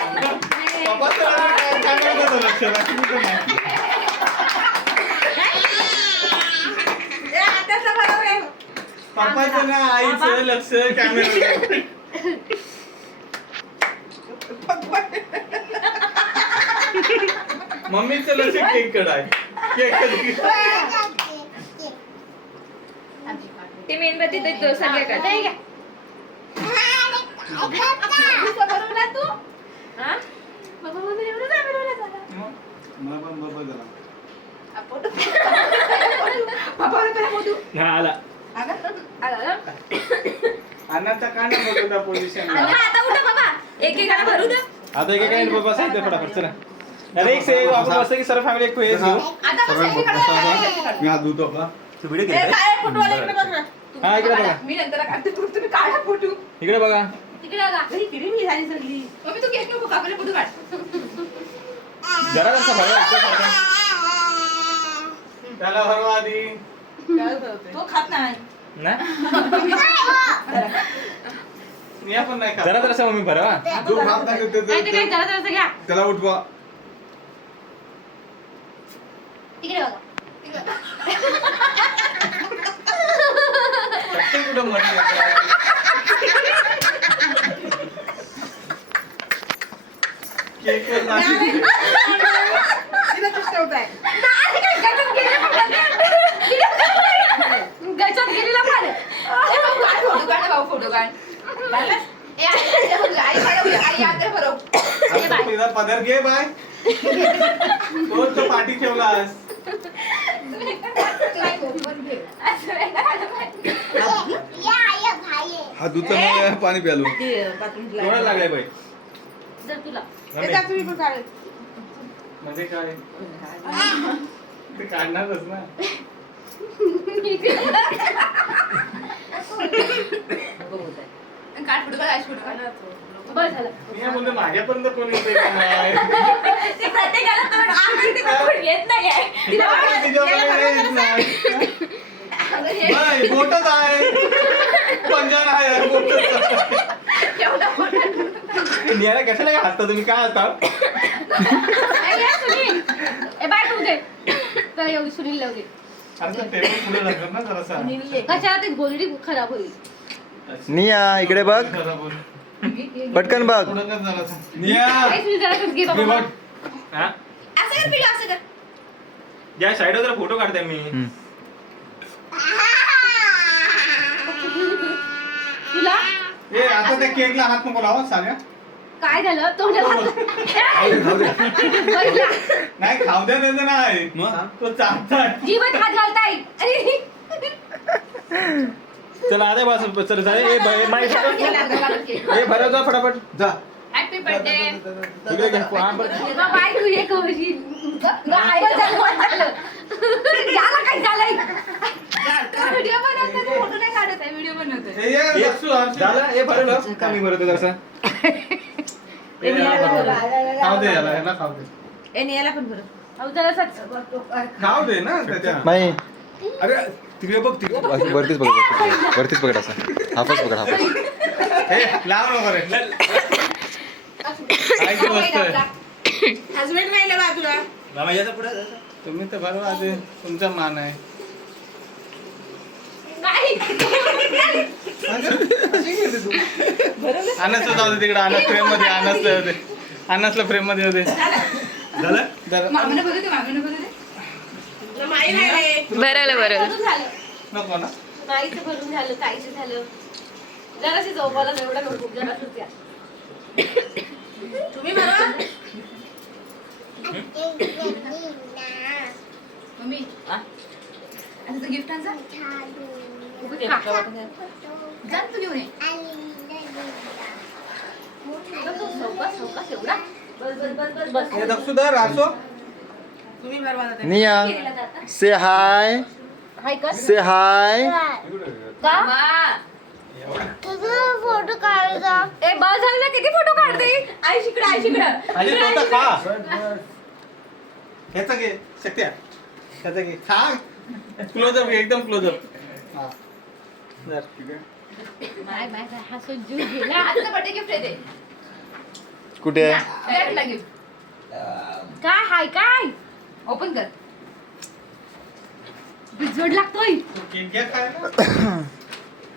पप्पाचं लक्ष कॅमेऱ्याचं लक्ष बाकी कुठं ना आईचं लक्ष कॅमेरा मम्मीचं लक्ष केककडे आहे केक कधी ते मेणबत्ती देतो सगळ्याकडे बरोबर आहे तू हा? बाबा, मम्मी एवढं काय बनवलं त्याला? मला पण बरोबर झाला पप्पा रे, पहिला फोटो. हा आला. अगं, आला ना? अन्नाचा का नाही बघू त्या पोझिशन आता आता उठा बाबा. एक एक गाणं भरू द्या आता एक एक बाबा साहित्य फटाफट चला. अरे एक से आपण बसतो की सर्व फॅमिली एक पोहे घेऊ. आता बस एकीकडे जा. मी हात धुतो का व्हिडिओ ए, काय फोटोवाला इकडे बघ ना. हा, इकडे बघा. मी नंतर काढते फोटो. तुम्ही काढा फोटो. इकडे बघा. तिकडे बघा. किती मी झाली सगळी. मम्मी तू घेत नको कापले फोटो काढ. जरा जरा बघा एकदम सारखा. त्याला भरवा आधी. तो खात नाही. ना? मी पण नाही खात. जरा जरा मम्मी भरवा तू खात नाही ते- ते- काय ते काय ते- जरा जरा घ्या. त्याला उठवा. तिकडे बघा. चटणी कुठं म्हटलं केक वर नाशिक तिला तूच ठेवताय गचत गेलेला पण काढ फोटो काढ भाऊ फोटो काढ काढलास? ए, आई, आई, आई, आई, काढ, आई, आते भरव. आता तुझा पदर घे बाय तोच तो पाठी ठेवलास. हा दूध पाणी प्यालो. कोणाला लागलाय बाई जर तुला. तुम्ही पण. म्हणजे काय? ते काढणारच ना. काढ फोटो काढ, आई, फोटो काढ. बस झालं. मी काय बोलतो माझ्यापर्यंत कोण येते का नाही? ते प्रत्येकाला तोंड आम्ही तिला तोंड येत नाही आहे. तिला मला तिच्याकडे येत नाही. अगं, नाही, बोटच आहे. पंजान आहे बोटच आहे. नियाला कशाला काय हसता तुम्ही? काय हसता ए, ये सुनील. ए बाय तू दे. तर एवढी सुनील लावली अरे तो टेबल पुढे लागलं ना जरासा. कशाला ते गोलडी खराब होईल? निया इकडे बघ. जरा बोल. पटकन बघ. पुढं कर जरासा. निया. ए, सुनील जरा घे बाबा. बघ. हा? असं कर पिलू, असं कर. या साईडवर जरा फोटो काढते मी. हम्म. तुला? ए आता त्या केकला हात नको लावा साऱ्या. काय झालं? तोंडाला बघितला नाही खाऊ द्या त्याचं नाही. तो चालताय जीवन हात घालताय. अरे. चला आता बस चल चल ए बाई माई केक. ए भरव जा फटाफट. जा. हॅपी बर्थडे इकडे घे. हा, बरं. बाय तू हे कवशी झालं झालं काय झालंय? व्हिडिओ बनवतोय फोटो नाही काढत आहे व्हिडिओ बनवतोय. ए. झालं? ए का मी जरासा. खाऊ दे याला याला खाऊ दे. ए नियाला पण बरं. अहो जरासाच खाऊ दे ना त्याच्या. माही अरे तिकडे बघ तिकडे. वरतीच पकड वरतीच- पकड असा. हाफच पकड हाफच. ए, लाव नको रे राहिलं बाजूला पुढे. तुम्ही तर बरोबर आधी तुमचा मान आहे. नाही. अनस जाऊ दे तिकडे अनस फ्रेममध्ये अनस होते अनसला फ्रेममध्ये होते झालं? जरा- मामीने बघू दे मामीने बघू दे. माई नाही रे. बरं बरं. झालं. नको ना. माईचं भरून झालं ताईचं झालं. जराशी झोपायला एवढं नको. जरासंच या तुम्ही बरं मम्मी आता तू गिफ्ट जा तू घेऊन ये. हे दक्षुधर असो निया से हाय. से हाय. का फोटो काढायचा ए बस झालं ना किती फोटो काढते आई शिकडं आई शिकडं आणि तो तर खा ह्याचा घे शक्त्या ह्याचा घे. खा क्लोजअप एकदम क्लोजअप हा. ठीक आहे बाय बाय बाय हसून जीव गेला आजचं बर्थडे गिफ्ट आहे ते कुठे गिफ्ट काय हाय काय ओपन कर. बिजवड लागतोय तू केक घ्या खायला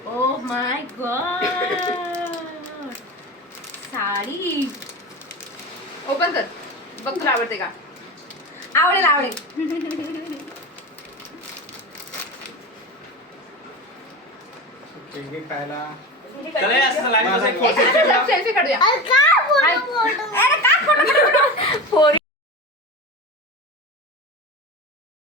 oh my God sari. Open कर. बघ तुला आवडते का? आवडेल आवडेल. घे खायला चला या, असं एक सेल्फी काढूया. अरे काय फोटो फोटो अरे काय फोटो फोटो